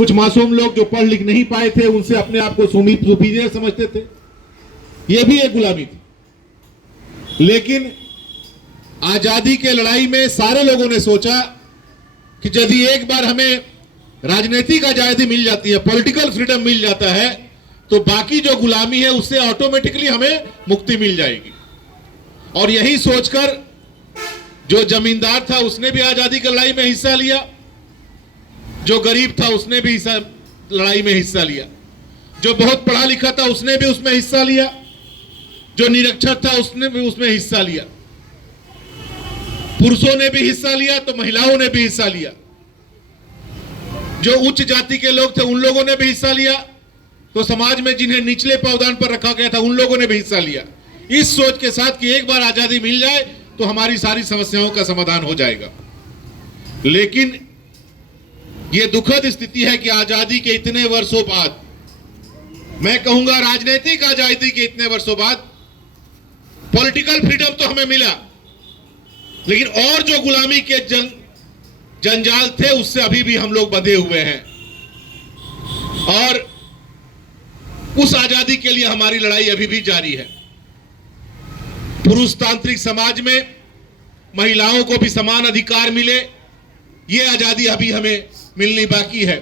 कुछ मासूम लोग जो पढ़ लिख नहीं पाए थे उनसे अपने आप को सुपीरियर समझते थे, यह भी एक गुलामी थी। लेकिन आजादी के लड़ाई में सारे लोगों ने सोचा कि यदि एक बार हमें राजनीतिक आजादी मिल जाती है, पॉलिटिकल फ्रीडम मिल जाता है, तो बाकी जो गुलामी है उससे ऑटोमेटिकली हमें मुक्ति मिल जाएगी। और यही सोचकर जो जमींदार था उसने भी आजादी की लड़ाई में हिस्सा लिया, जो गरीब था उसने भी लड़ाई में हिस्सा लिया, जो बहुत पढ़ा लिखा था उसने भी उसमें हिस्सा लिया, जो निरक्षर था उसने भी उसमें हिस्सा लिया। पुरुषों ने भी हिस्सा लिया तो महिलाओं ने भी हिस्सा लिया, जो उच्च जाति के लोग थे उन लोगों ने भी हिस्सा लिया, तो समाज में जिन्हें निचले पावदान पर रखा गया था उन लोगों ने भी हिस्सा लिया, इस सोच के साथ कि एक बार आजादी मिल जाए तो हमारी सारी समस्याओं का समाधान हो जाएगा। लेकिन यह दुखद स्थिति है कि आजादी के इतने वर्षों बाद, मैं कहूंगा राजनीतिक आजादी के इतने वर्षों बाद, पॉलिटिकल फ्रीडम तो हमें मिला, लेकिन और जो गुलामी के जंजाल थे उससे अभी भी हम लोग बंधे हुए हैं। और उस आजादी के लिए हमारी लड़ाई अभी भी जारी है। पुरुषतांत्रिक समाज में महिलाओं को भी समान अधिकार मिले, यह आजादी अभी हमें मिलनी बाकी है।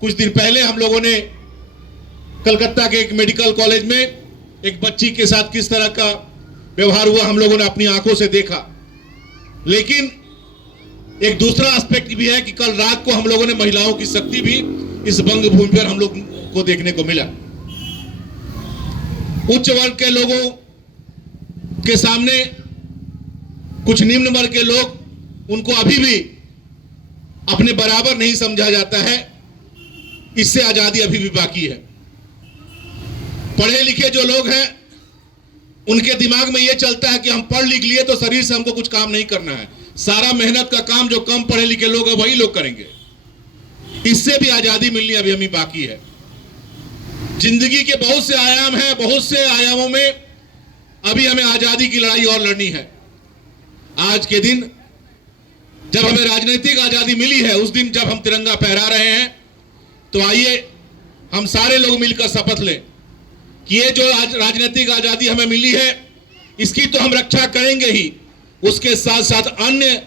कुछ दिन पहले हम लोगों ने कलकत्ता के एक मेडिकल कॉलेज में एक बच्ची के साथ किस तरह का व्यवहार हुआ हम लोगों ने अपनी आंखों से देखा। लेकिन एक दूसरा एस्पेक्ट भी है कि कल रात को हम लोगों ने महिलाओं की शक्ति भी इस बंग भूमि पर हम लोग को देखने को मिला। उच्च वर्ग के लोगों के सामने कुछ निम्न वर्ग के लोग, उनको अभी भी अपने बराबर नहीं समझा जाता है, इससे आजादी अभी भी बाकी है। पढ़े लिखे जो लोग हैं उनके दिमाग में यह चलता है कि हम पढ़ लिख लिए तो शरीर से हमको कुछ काम नहीं करना है, सारा मेहनत का काम जो कम पढ़े लिखे लोग हैं वही लोग करेंगे, इससे भी आजादी मिलनी अभी हमें बाकी है। जिंदगी के बहुत से आयाम हैं, बहुत से आयामों में अभी हमें आजादी की लड़ाई और लड़नी है। आज के दिन जब हमें राजनीतिक आजादी मिली है, उस दिन जब हम तिरंगा फहरा रहे हैं, तो आइए हम सारे लोग मिलकर शपथ लें कि ये जो राजनीतिक आजादी हमें मिली है इसकी तो हम रक्षा करेंगे ही, उसके साथ साथ अन्य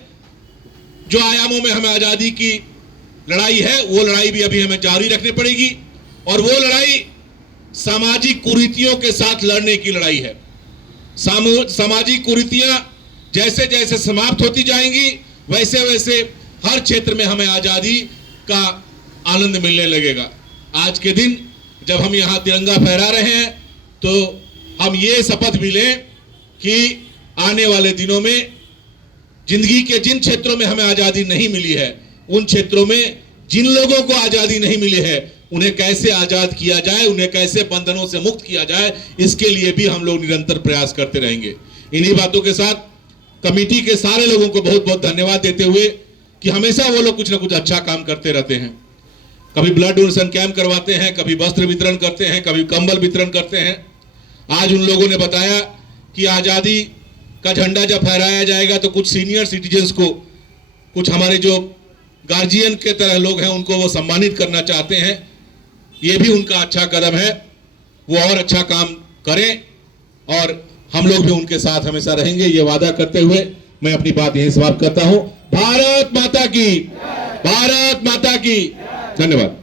जो आयामों में हमें आजादी की लड़ाई है वो लड़ाई भी अभी हमें जारी रखनी पड़ेगी। और वो लड़ाई सामाजिक कुरीतियों के साथ लड़ने की लड़ाई है। सामाजिक कुरीतियां जैसे जैसे समाप्त होती जाएंगी वैसे वैसे हर क्षेत्र में हमें आजादी का आनंद मिलने लगेगा। आज के दिन जब हम यहाँ तिरंगा फहरा रहे हैं तो हम ये शपथ भी लें कि आने वाले दिनों में जिंदगी के जिन क्षेत्रों में हमें आजादी नहीं मिली है, उन क्षेत्रों में जिन लोगों को आजादी नहीं मिली है उन्हें कैसे आजाद किया जाए, उन्हें कैसे बंधनों से मुक्त किया जाए, इसके लिए भी हम लोग निरंतर प्रयास करते रहेंगे। इन्हीं बातों के साथ कमेटी के सारे लोगों को बहुत बहुत धन्यवाद देते हुए कि हमेशा वो लोग कुछ ना कुछ अच्छा काम करते रहते हैं। कभी ब्लड डोनेशन कैंप करवाते हैं, कभी वस्त्र वितरण करते हैं, कभी कंबल वितरण करते हैं। आज उन लोगों ने बताया कि आजादी का झंडा जब फहराया जाएगा तो कुछ सीनियर सिटीजन्स को, कुछ हमारे जो गार्जियन के तरह लोग हैं उनको वो सम्मानित करना चाहते हैं। ये भी उनका अच्छा कदम है, वो और अच्छा काम करें और हम लोग भी उनके साथ हमेशा रहेंगे, ये वादा करते हुए मैं अपनी बात यहीं समाप्त करता हूं। भारत माता की, भारत माता की। धन्यवाद।